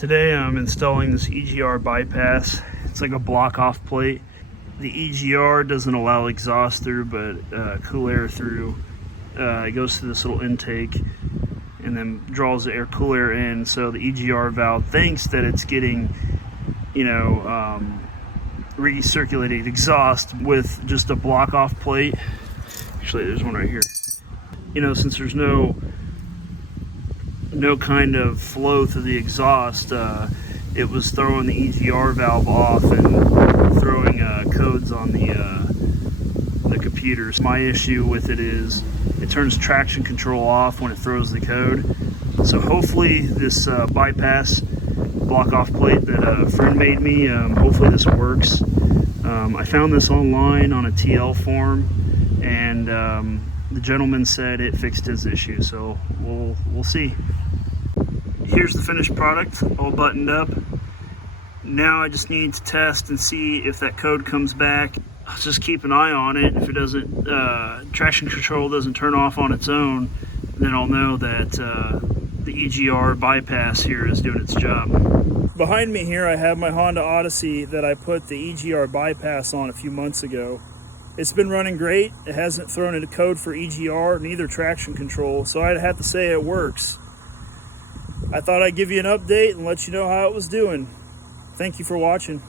Today I'm installing this EGR bypass. It's like a block off plate. The EGR doesn't allow exhaust through, but cool air through. It goes through this little intake and then draws the cool air in. So the EGR valve thinks that it's getting, recirculated exhaust with just a block off plate. Actually, there's one right here. Since there's no kind of flow through the exhaust, it was throwing the EGR valve off and throwing codes on the computers. My issue with it is it turns traction control off when it throws the code. So hopefully this bypass block off plate that a friend made me, hopefully this works. I found this online on a TL form, and the gentleman said it fixed his issue, so we'll see. Here's the finished product, all buttoned up. Now I just need to test and see if that code comes back. I'll just keep an eye on it. If it doesn't, traction control doesn't turn off on its own, then I'll know that the EGR bypass here is doing its job. Behind me here I have my Honda Odyssey that I put the EGR bypass on a few months ago. It's been running great. It hasn't thrown in a code for EGR, neither traction control, so I'd have to say it works. I thought I'd give you an update and let you know how it was doing. Thank you for watching.